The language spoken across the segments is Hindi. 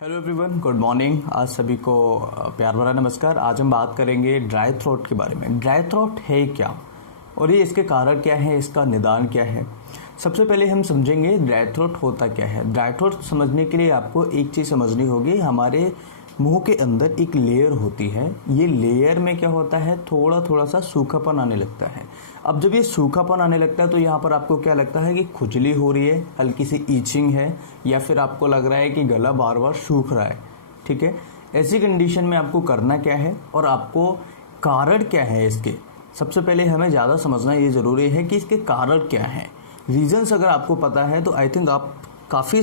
Hello everyone, good morning. आज सभी को प्यार भरा नमस्कार। आज हम बात करेंगे ड्राई थ्रोट के बारे में। ड्राई थ्रोट है क्या और ये इसके कारण क्या है, इसका निदान क्या है। सबसे पहले हम समझेंगे ड्राई थ्रोट होता क्या है। ड्राई थ्रोट समझने के लिए आपको एक चीज़ समझनी होगी, हमारे मुंह के अंदर एक लेयर होती है। ये लेयर में क्या होता है, थोड़ा थोड़ा सा सूखापन आने लगता है। अब जब ये सूखापन आने लगता है तो यहाँ पर आपको क्या लगता है कि खुजली हो रही है, हल्की सी ईचिंग है, या फिर आपको लग रहा है कि गला बार बार सूख रहा है। ठीक है, ऐसी कंडीशन में आपको करना क्या है और आपको कारण क्या है इसके। सबसे पहले हमें ज़्यादा समझना ये ज़रूरी है कि इसके कारण क्या हैं। रीजंस अगर आपको पता है तो आई थिंक आप काफ़ी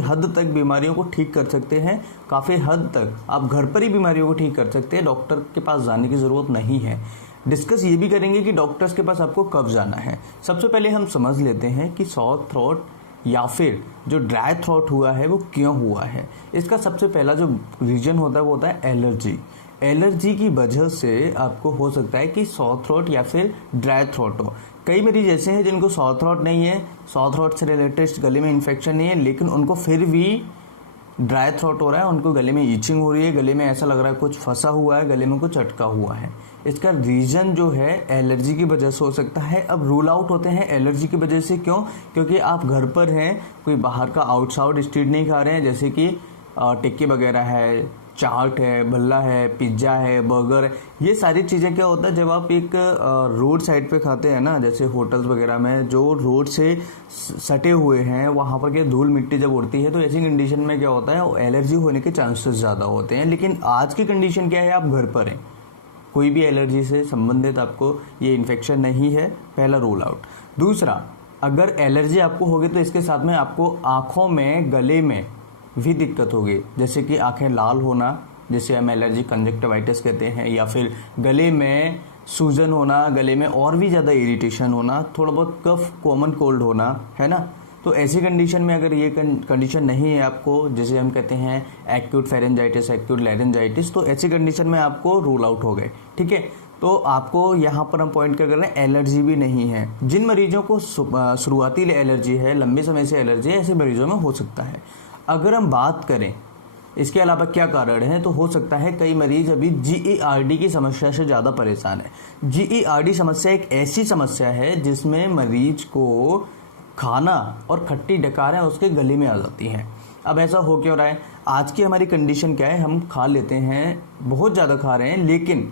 हद तक बीमारियों को ठीक कर सकते हैं। काफ़ी हद तक आप घर पर ही बीमारियों को ठीक कर सकते हैं, डॉक्टर के पास जाने की ज़रूरत नहीं है। डिस्कस ये भी करेंगे कि डॉक्टर्स के पास आपको कब जाना है। सबसे पहले हम समझ लेते हैं कि सॉर थ्रोट या फिर जो ड्राई थ्रोट हुआ है वो क्यों हुआ है। इसका सबसे पहला जो रीजन होता है वो होता है एलर्जी। एलर्जी की वजह से आपको हो सकता है कि सॉर थ्रोट या फिर ड्राई थ्रोट हो। कई मरीज ऐसे हैं जिनको सॉर थ्रोट नहीं है, सॉर थ्रोट से रिलेटेड गले में इन्फेक्शन नहीं है, लेकिन उनको फिर भी ड्राई थ्रोट हो रहा है, उनको गले में ईचिंग हो रही है, गले में ऐसा लग रहा है कुछ फंसा हुआ है, गले में कुछ अटका हुआ है। इसका रीज़न जो है एलर्जी की वजह से हो सकता है। अब रूल आउट होते हैं एलर्जी की वजह से, क्यों? क्योंकि आप घर पर हैं, कोई बाहर का आउटसाइड स्ट्रीट नहीं खा रहे हैं, जैसे कि टिक्की वगैरह है, चाट है, भल्ला है, पिज्ज़ा है, बर्गर है। ये सारी चीज़ें क्या होता है, जब आप एक रोड साइड पे खाते हैं ना, जैसे होटल्स वगैरह में जो रोड से सटे हुए हैं, वहाँ पर क्या धूल मिट्टी जब उड़ती है तो ऐसी कंडीशन में क्या होता है, एलर्जी होने के चांसेस ज़्यादा होते हैं। लेकिन आज की कंडीशन क्या है, आप घर पर हैं, कोई भी एलर्जी से संबंधित आपको ये इन्फेक्शन नहीं है, पहला रूल आउट। दूसरा, अगर एलर्जी आपको होगी तो इसके साथ में आपको आँखों में, गले में भी दिक्कत होगी, जैसे कि आंखें लाल होना, जिसे हम एलर्जी कंजक्टिवाइटिस कहते हैं, या फिर गले में सूजन होना, गले में और भी ज़्यादा इरिटेशन होना, थोड़ा बहुत कफ, कॉमन कोल्ड होना, है ना। तो ऐसी कंडीशन में अगर ये कंडीशन नहीं है आपको, जिसे हम कहते हैं एक्यूट फेरेंजाइटिस, एक्यूट लैरिंजाइटिस, तो ऐसी कंडीशन में आपको रूल आउट हो गए। ठीक है, तो आपको यहाँ पर हम पॉइंट क्या कर रहे हैं, एलर्जी भी नहीं है। जिन मरीजों को शुरुआती एलर्जी है, लंबे समय से एलर्जी है, ऐसे मरीजों में हो सकता है। अगर हम बात करें इसके अलावा क्या कारण है, तो हो सकता है कई मरीज अभी GERD की समस्या से ज़्यादा परेशान है। GERD समस्या एक ऐसी समस्या है जिसमें मरीज को खाना और खट्टी डकारें उसके गले में आ जाती हैं। अब ऐसा हो क्यों रहा है? आज की हमारी कंडीशन क्या है, हम खा लेते हैं, बहुत ज़्यादा खा रहे हैं, लेकिन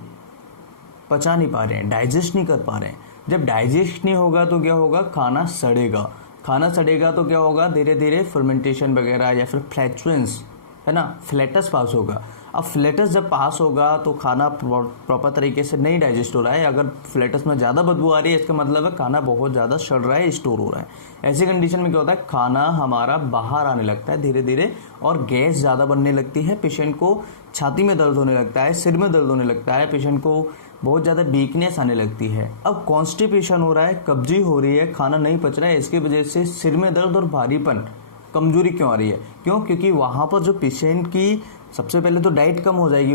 पचा नहीं पा रहे हैं, डाइजेस्ट नहीं कर पा रहे हैं। जब डाइजेस्ट नहीं होगा तो क्या होगा, खाना सड़ेगा। खाना सड़ेगा तो क्या होगा, धीरे धीरे फर्मेंटेशन वगैरह या फिर फ्लैचुलेंस, है ना, फ्लैटस पास होगा। अब फ्लैटस जब पास होगा तो खाना प्रॉपर तरीके से नहीं डाइजेस्ट हो रहा है। अगर फ्लैटस में ज़्यादा बदबू आ रही है, इसका मतलब है खाना बहुत ज़्यादा सड़ रहा है, स्टोर हो रहा है। ऐसी कंडीशन में क्या होता है, खाना हमारा बाहर आने लगता है धीरे धीरे, और गैस ज़्यादा बनने लगती है। पेशेंट को छाती में दर्द होने लगता है, सिर में दर्द होने लगता है, पेशेंट को बहुत ज़्यादा वीकनेस आने लगती है। अब कॉन्स्टिपेशन हो रहा है, कब्जी हो रही है, खाना नहीं पच रहा है, इसकी वजह से सिर में दर्द और भारीपन, कमजोरी क्यों आ रही है? क्यों? क्योंकि वहाँ पर जो पेशेंट की सबसे पहले तो डाइट कम हो जाएगी,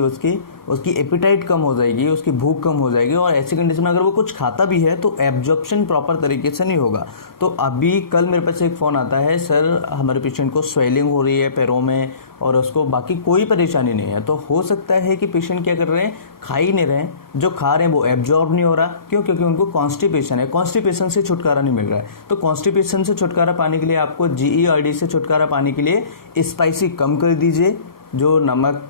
उसकी एपिटाइट कम हो जाएगी, उसकी भूख कम हो जाएगी, और ऐसी कंडीशन में अगर वो कुछ खाता भी है तो एब्जॉर्प्शन प्रॉपर तरीके से नहीं होगा। तो अभी कल मेरे पास एक फ़ोन आता है, सर हमारे पेशेंट को स्वेलिंग हो रही है पैरों में और उसको बाकी कोई परेशानी नहीं है। तो हो सकता है कि पेशेंट क्या कर रहे हैं, खा ही नहीं रहे हैं, जो खा रहे हैं वो एब्जॉर्ब नहीं हो रहा। क्यों? क्योंकि उनको कॉन्स्टिपेशन है, कॉन्स्टिपेशन से छुटकारा नहीं मिल रहा है। तो कॉन्स्टिपेशन से छुटकारा पाने के लिए आपको GERD से छुटकारा पाने के लिए स्पाइसी कम कर दीजिए, जो नमक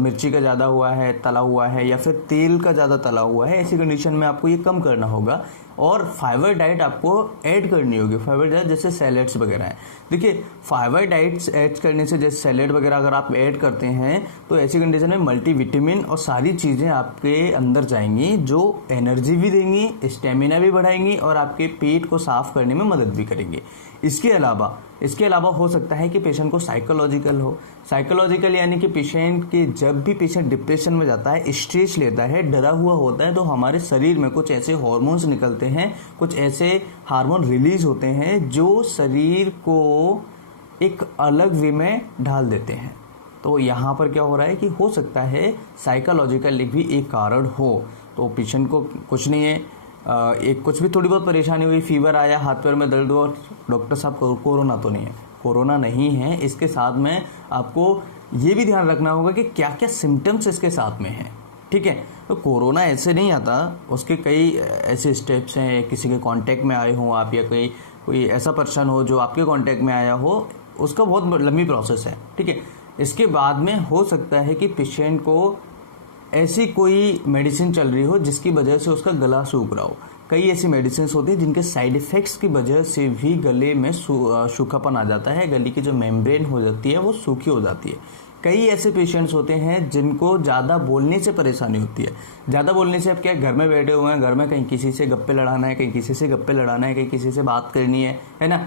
मिर्ची का ज़्यादा हुआ है, तला हुआ है, या फिर तेल का ज़्यादा तला हुआ है, ऐसी कंडीशन में आपको ये कम करना होगा। और फाइबर डाइट आपको ऐड करनी होगी। फाइबर डाइट जैसे सैलेड्स वगैरह हैं। देखिए, फाइबर डाइट्स ऐड करने से, जैसे सैलेड वगैरह अगर आप ऐड करते हैं तो ऐसी कंडीशन में मल्टीविटामिन और सारी चीज़ें आपके अंदर जाएंगी, जो एनर्जी भी देंगी, स्टेमिना भी बढ़ाएंगी और आपके पेट को साफ करने में मदद भी करेंगी। इसके अलावा हो सकता है कि पेशेंट को साइकोलॉजिकल यानी कि पेशेंट के, जब भी पेशेंट डिप्रेशन में जाता है, स्ट्रेस लेता है, डरा हुआ होता है, तो हमारे शरीर में कुछ ऐसे हार्मोन्स निकलते हैं, कुछ ऐसे हार्मोन रिलीज होते हैं जो शरीर को एक अलग वे में ढाल देते हैं। तो यहाँ पर क्या हो रहा है कि हो सकता है साइकोलॉजिकल भी एक कारण हो। तो पेशेंट को कुछ नहीं है, एक कुछ भी थोड़ी बहुत परेशानी हुई, फीवर आया, हाथ पैर में दर्द हुआ, डॉक्टर साहब कोरोना तो नहीं है, कोरोना नहीं है। इसके साथ में आपको ये भी ध्यान रखना होगा कि क्या क्या सिम्टम्स इसके साथ में हैं, ठीक है। तो कोरोना ऐसे नहीं आता, उसके कई ऐसे स्टेप्स हैं। किसी के कांटेक्ट में आए हों आप, या कोई ऐसा पर्सन हो जो आपके कांटेक्ट में आया हो, उसका बहुत लंबी प्रोसेस है, ठीक है। इसके बाद में हो सकता है कि पेशेंट को ऐसी कोई मेडिसिन चल रही हो जिसकी वजह से उसका गला सूख रहा हो। कई ऐसी मेडिसिन होती है जिनके साइड इफ़ेक्ट्स की वजह से भी गले में सूखापन आ जाता है, गले की जो मेम्ब्रेन हो जाती है वो सूखी हो जाती है। कई ऐसे पेशेंट्स होते हैं जिनको ज़्यादा बोलने से परेशानी होती है। ज़्यादा बोलने से अब क्या, घर में बैठे हुए हैं, घर में कहीं किसी से गप्पे लड़ाना है, कहीं किसी से गप्पे लड़ाना है, कहीं किसी से बात करनी है ना।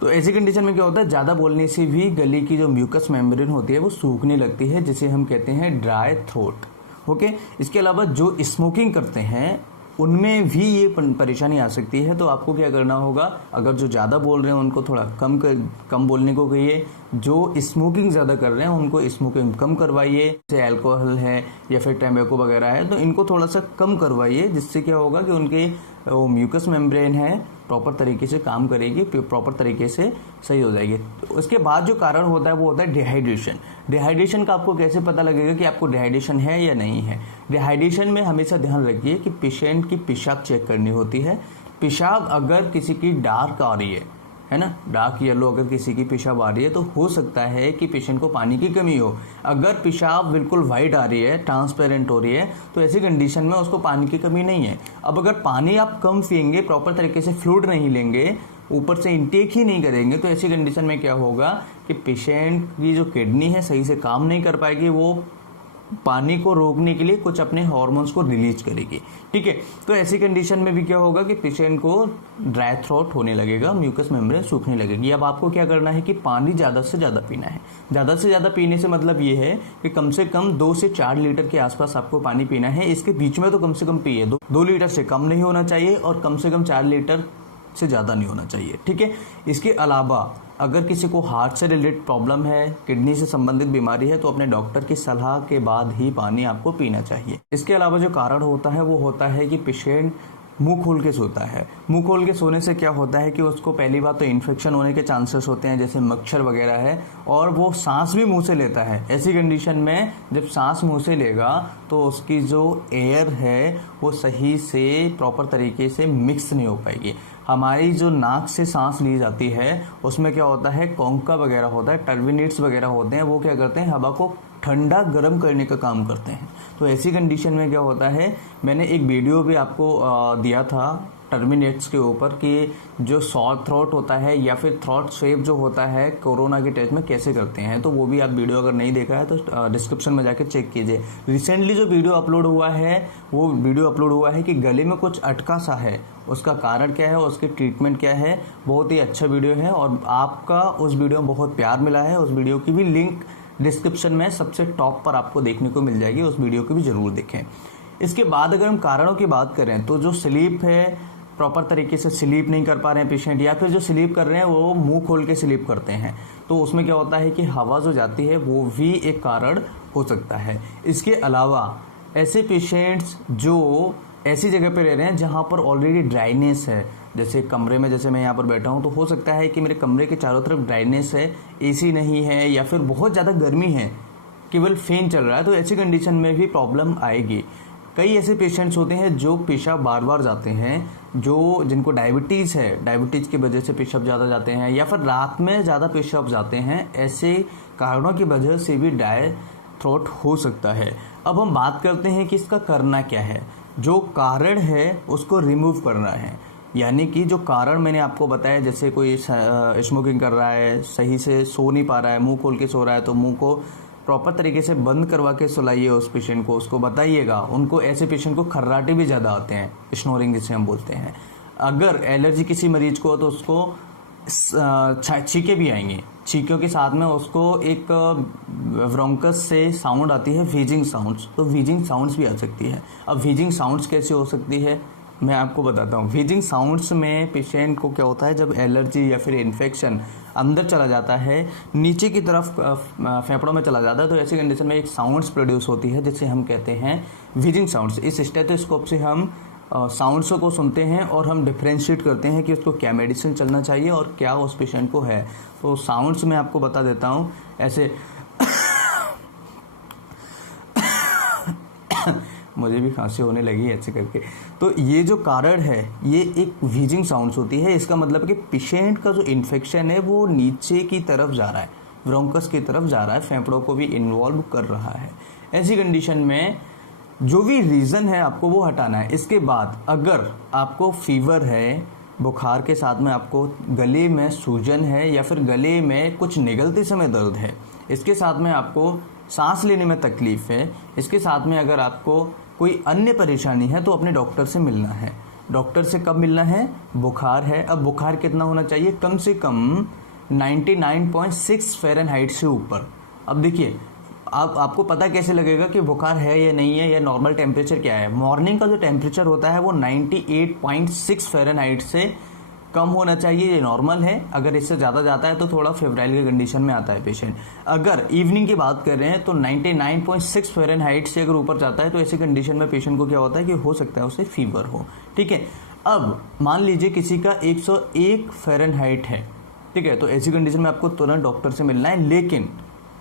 तो ऐसी कंडीशन में क्या होता है, ज़्यादा बोलने से भी गले की जो म्यूकस मेम्ब्रेन होती है वो सूखने लगती है, जिसे हम कहते हैं ड्राई थ्रोट। ओके, इसके अलावा जो स्मोकिंग करते हैं उनमें भी ये परेशानी आ सकती है। तो आपको क्या करना होगा, अगर जो ज़्यादा बोल रहे हैं उनको थोड़ा कम बोलने को कहिए। जो स्मोकिंग ज़्यादा कर रहे हैं उनको स्मोकिंग कम करवाइए, जैसे अल्कोहल है या फिर टैम्बेको वगैरह है, तो इनको थोड़ा सा कम करवाइए, जिससे क्या होगा कि उनके वो म्यूकस मेम्ब्रेन है प्रॉपर तरीके से काम करेगी, प्रॉपर तरीके से सही हो जाएगी। तो उसके बाद जो कारण होता है वो होता है डिहाइड्रेशन। डिहाइड्रेशन का आपको कैसे पता लगेगा कि आपको डिहाइड्रेशन है या नहीं है। डिहाइड्रेशन में हमेशा ध्यान रखिए कि पेशेंट की पेशाब चेक करनी होती है। पेशाब अगर किसी की डार्क आ रही है ना, डार्क येलो अगर किसी की पेशाब आ रही है तो हो सकता है कि पेशेंट को पानी की कमी हो। अगर पेशाब बिल्कुल वाइट आ रही है, ट्रांसपेरेंट हो रही है, तो ऐसी कंडीशन में उसको पानी की कमी नहीं है। अब अगर पानी आप कम पिएंगे, प्रॉपर तरीके से फ्लूइड नहीं लेंगे, ऊपर से इंटेक ही नहीं करेंगे, तो ऐसी कंडीशन में क्या होगा कि पेशेंट की जो किडनी है सही से काम नहीं कर पाएगी, वो पानी को रोकने के लिए कुछ अपने हार्मोन्स को रिलीज करेगी, ठीक है। तो ऐसी कंडीशन में भी क्या होगा कि पेशेंट को ड्राई थ्रोट होने लगेगा, म्यूकस मेम्ब्रेन सूखने लगेगी। अब आपको क्या करना है कि पानी ज़्यादा से ज़्यादा पीना है। ज़्यादा से ज़्यादा पीने से मतलब ये है कि कम से कम 2 से 4 लीटर के आसपास आपको पानी पीना है। इसके बीच में तो कम से कम पिए, 2 लीटर से कम नहीं होना चाहिए और कम से कम 4 लीटर से ज़्यादा नहीं होना चाहिए, ठीक है। इसके अलावा अगर किसी को हार्ट से रिलेटेड प्रॉब्लम है, किडनी से संबंधित बीमारी है, तो अपने डॉक्टर की सलाह के बाद ही पानी आपको पीना चाहिए। इसके अलावा जो कारण होता है वो होता है कि पेशेंट मुंह खोल के सोता है। मुंह खोल के सोने से क्या होता है कि उसको पहली बात तो इन्फेक्शन होने के चांसेस होते हैं, जैसे मच्छर वगैरह है, और वो सांस भी मुंह से लेता है। ऐसी कंडीशन में जब सांस मुंह से लेगा तो उसकी जो एयर है वो सही से प्रॉपर तरीके से मिक्स नहीं हो पाएगी। हमारी जो नाक से सांस ली जाती है उसमें क्या होता है, कोंका वगैरह होता है, टर्बिनेट्स वगैरह होते हैं, वो क्या करते हैं, हवा को ठंडा गर्म करने का काम करते हैं। तो ऐसी कंडीशन में क्या होता है, मैंने एक वीडियो भी आपको दिया था टर्मिनेट्स के ऊपर कि जो सॉर थ्रोट होता है या फिर थ्रोट स्वेप जो होता है कोरोना के टेस्ट में कैसे करते हैं। तो वो भी आप वीडियो अगर नहीं देखा है तो डिस्क्रिप्शन में जाके चेक कीजिए। रिसेंटली जो वीडियो अपलोड हुआ है वो वीडियो अपलोड हुआ है कि गले में कुछ अटका सा है, उसका कारण क्या है, उसकी ट्रीटमेंट क्या है। बहुत ही अच्छा वीडियो है और आपका उस वीडियो में बहुत प्यार मिला है। उस वीडियो की भी लिंक डिस्क्रिप्शन में सबसे टॉप पर आपको देखने को मिल जाएगी, उस वीडियो को भी ज़रूर देखें। इसके बाद अगर हम कारणों की बात करें तो जो स्लीप है, प्रॉपर तरीके से स्लीप नहीं कर पा रहे हैं पेशेंट, या फिर जो स्लीप कर रहे हैं वो मुंह खोल के स्लीप करते हैं, तो उसमें क्या होता है कि हवा जो जाती है वो भी एक कारण हो सकता है। इसके अलावा ऐसे पेशेंट्स जो ऐसी जगह पे रह रहे हैं जहाँ पर ऑलरेडी ड्राइनेस है, जैसे कमरे में, जैसे मैं यहाँ पर बैठा हूँ, तो हो सकता है कि मेरे कमरे के चारों तरफ ड्राइनेस है, एसी नहीं है, या फिर बहुत ज़्यादा गर्मी है, केवल फैन चल रहा है, तो ऐसी कंडीशन में भी प्रॉब्लम आएगी। कई ऐसे पेशेंट्स होते हैं जो पेशाब बार बार जाते हैं, जिनको डायबिटीज़ है, डायबिटीज़ की वजह से पेशाब ज़्यादा जाते हैं, या फिर रात में ज़्यादा पेशाब जाते हैं। ऐसे कारणों की वजह से भी ड्राई थ्रोट हो सकता है। अब हम बात करते हैं कि इसका करना क्या है। जो कारण है उसको रिमूव करना है, यानी कि जो कारण मैंने आपको बताया, जैसे कोई स्मोकिंग कर रहा है, सही से सो नहीं पा रहा है, मुंह खोल के सो रहा है, तो मुंह को प्रॉपर तरीके से बंद करवा के सुलाइए उस पेशेंट को, उसको बताइएगा। उनको ऐसे पेशेंट को खर्राटे भी ज़्यादा आते हैं, स्नोरिंग जिसे हम बोलते हैं। अगर एलर्जी किसी मरीज को तो उसको छींके भी आएंगे, छींकों के साथ में उसको एक ब्रोंकस से साउंड आती है, व्हीजिंग साउंड्स, तो व्हीजिंग साउंड्स भी आ सकती है। अब व्हीजिंग साउंड्स कैसे हो सकती है मैं आपको बताता हूँ। व्हीजिंग साउंड्स में पेशेंट को क्या होता है, जब एलर्जी या फिर इन्फेक्शन अंदर चला जाता है, नीचे की तरफ फेफड़ों में चला जाता है, तो ऐसी कंडीशन में एक साउंड्स प्रोड्यूस होती है जिसे हम कहते हैं व्हीजिंग साउंड्स। इस स्टेथोस्कोप से हम साउंड्स को सुनते हैं और हम डिफ्रेंशिएट करते हैं कि उसको क्या मेडिसिन चलना चाहिए और क्या उस पेशेंट को है। तो साउंड्स मैं आपको बता देता हूँ ऐसे मुझे भी खांसी होने लगी ऐसे करके। तो ये जो कारण है ये एक व्हीजिंग साउंड्स होती है। इसका मतलब है कि पेशेंट का जो इन्फेक्शन है वो नीचे की तरफ जा रहा है, ब्रोंकस की तरफ जा रहा है, फेफड़ों को भी इन्वॉल्व कर रहा है। ऐसी कंडीशन में जो भी रीज़न है आपको वो हटाना है। इसके बाद अगर आपको फीवर है, बुखार के साथ में आपको गले में सूजन है या फिर गले में कुछ निगलते समय दर्द है, इसके साथ में आपको सांस लेने में तकलीफ है, इसके साथ में अगर आपको कोई अन्य परेशानी है तो अपने डॉक्टर से मिलना है। डॉक्टर से कब मिलना है? बुखार है। अब बुखार कितना होना चाहिए? कम से कम 99.6 फ़ारेनहाइट से ऊपर। अब देखिए आपको पता कैसे लगेगा कि बुखार है या नहीं है, या नॉर्मल टेम्परेचर क्या है? मॉर्निंग का जो टेम्परेचर होता है वो 98.6 फ़ारेनहाइट से कम होना चाहिए, ये नॉर्मल है। अगर इससे ज़्यादा जाता है तो थोड़ा फेब्राइल की कंडीशन में आता है पेशेंट। अगर इवनिंग की बात कर रहे हैं तो 99.6 फ़ारेनहाइट से अगर ऊपर जाता है तो ऐसी कंडीशन में पेशेंट को क्या होता है कि हो सकता है उसे फीवर हो। ठीक है, अब मान लीजिए किसी का 101 फ़ारेनहाइट है, ठीक है, तो ऐसी कंडीशन में आपको तुरंत डॉक्टर से मिलना है। लेकिन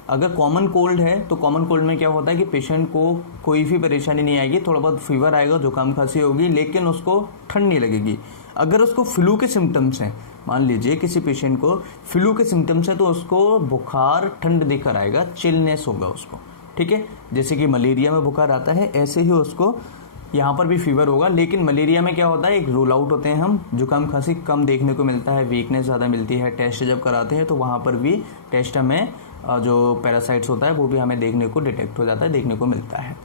अगर कॉमन कोल्ड है तो कॉमन कोल्ड में क्या होता है कि पेशेंट को कोई भी परेशानी नहीं आएगी, थोड़ा बहुत फीवर आएगा, जुकाम खांसी होगी, लेकिन उसको ठंड नहीं लगेगी। अगर उसको फ्लू के सिम्टम्स हैं, मान लीजिए किसी पेशेंट को फ्लू के सिम्टम्स हैं, तो उसको बुखार ठंड देकर आएगा, चिलनेस होगा उसको। ठीक है, जैसे कि मलेरिया में बुखार आता है ऐसे ही उसको यहाँ पर भी फीवर होगा। लेकिन मलेरिया में क्या होता है, एक रूल आउट होते हैं हम, जुकाम खांसी कम देखने को मिलता है, वीकनेस ज़्यादा मिलती है। टेस्ट जब कराते हैं तो वहाँ पर भी टेस्ट में जो पैरासाइट्स होता है वो भी हमें देखने को डिटेक्ट हो जाता है, देखने को मिलता है।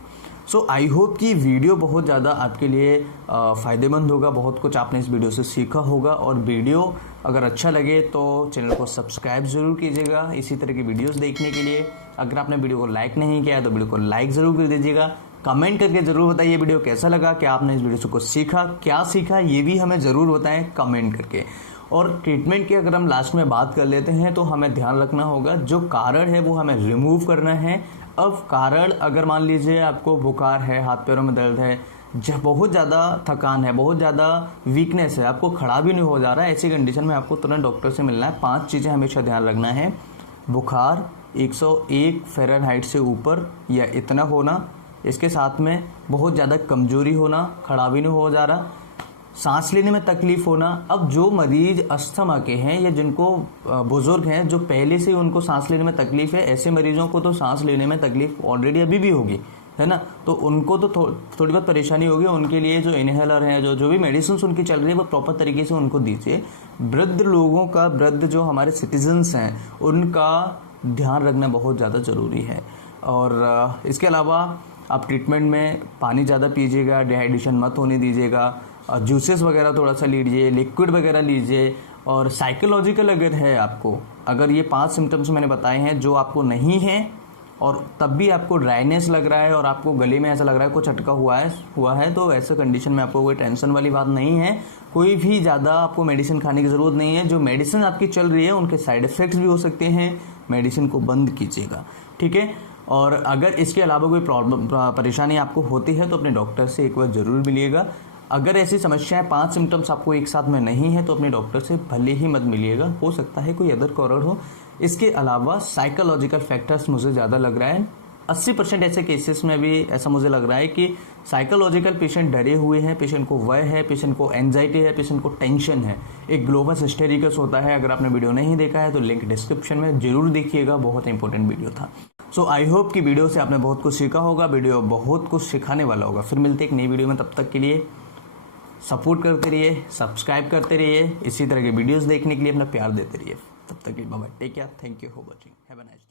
सो आई होप कि वीडियो बहुत ज़्यादा आपके लिए फ़ायदेमंद होगा, बहुत कुछ आपने इस वीडियो से सीखा होगा। और वीडियो अगर अच्छा लगे तो चैनल को सब्सक्राइब ज़रूर कीजिएगा इसी तरह की वीडियोस देखने के लिए। अगर आपने वीडियो को लाइक नहीं किया है तो वीडियो को लाइक ज़रूर कर दीजिएगा। कमेंट करके ज़रूर बताइए वीडियो कैसा लगा, क्या आपने इस वीडियो से कुछ सीखा, क्या सीखा, ये भी हमें ज़रूर बताएं कमेंट करके। और ट्रीटमेंट की अगर हम लास्ट में बात कर लेते हैं तो हमें ध्यान रखना होगा, जो कारण है वो हमें रिमूव करना है। अब कारण अगर मान लीजिए आपको बुखार है, हाथ पैरों में दर्द है, जब बहुत ज़्यादा थकान है, बहुत ज़्यादा वीकनेस है, आपको खड़ा भी नहीं हो जा रहा है, ऐसी कंडीशन में आपको तुरंत डॉक्टर से मिलना है। 5 चीज़ें हमेशा ध्यान रखना है। बुखार 101 फ़ारेनहाइट से ऊपर या इतना होना, इसके साथ में बहुत ज़्यादा कमजोरी होना, खड़ा भी नहीं हो जा रहा, सांस लेने में तकलीफ होना। अब जो मरीज अस्थमा के हैं या जिनको बुजुर्ग हैं जो पहले से उनको सांस लेने में तकलीफ है, ऐसे मरीजों को तो सांस लेने में तकलीफ ऑलरेडी अभी भी होगी, है ना, तो उनको तो थोड़ी बहुत परेशानी होगी। उनके लिए जो इनहेलर हैं, जो भी मेडिसिन उनकी चल रही है वो प्रॉपर तरीके से उनको दीजिए। वृद्ध लोगों का, वृद्ध जो हमारे सिटीजन्स हैं उनका ध्यान रखना बहुत ज़्यादा ज़रूरी है। और इसके अलावा आप ट्रीटमेंट में पानी ज़्यादा पीजिएगा, डिहाइड्रेशन मत होने दीजिएगा, जूसेस वगैरह थोड़ा सा लीजिए, लिक्विड वगैरह लीजिए। और साइकोलॉजिकल अगर है आपको, अगर ये 5 सिम्टम्स मैंने बताए हैं जो आपको नहीं हैं और तब भी आपको ड्राइनेस लग रहा है और आपको गले में ऐसा लग रहा है कुछ अटका हुआ है तो ऐसे कंडीशन में आपको कोई टेंशन वाली बात नहीं है, कोई भी ज़्यादा आपको मेडिसिन खाने की ज़रूरत नहीं है। जो मेडिसिन आपकी चल रही है उनके साइड इफ़ेक्ट्स भी हो सकते हैं, मेडिसिन को बंद कीजिएगा। ठीक है, और अगर इसके अलावा कोई प्रॉब्लम परेशानी आपको होती है तो अपने डॉक्टर से एक बार ज़रूर मिलिएगा। अगर ऐसी समस्याएं 5 सिम्टम्स आपको एक साथ में नहीं है तो अपने डॉक्टर से भले ही मत मिलिएगा, हो सकता है कोई अदर कारण हो। इसके अलावा साइकोलॉजिकल फैक्टर्स मुझे ज़्यादा लग रहा है, 80% ऐसे केसेस में भी ऐसा मुझे लग रहा है कि साइकोलॉजिकल पेशेंट डरे हुए हैं, पेशेंट को वय है, पेशेंट को एंजाइटी है, पेशेंट को टेंशन है। एक ग्लोबस हिस्टेरिकस होता है, अगर आपने वीडियो नहीं देखा है तो लिंक डिस्क्रिप्शन में जरूर देखिएगा, बहुत इंपॉर्टेंट वीडियो था। सो आई होप कि वीडियो से आपने बहुत कुछ सीखा होगा, वीडियो बहुत कुछ सिखाने वाला होगा। फिर मिलते एक नई वीडियो में, तब तक के लिए सपोर्ट करते रहिए, सब्सक्राइब करते रहिए, इसी तरह के वीडियोस देखने के लिए अपना प्यार देते रहिए। तब तक के लिए bye bye, take care, thank you for watching, have a nice day.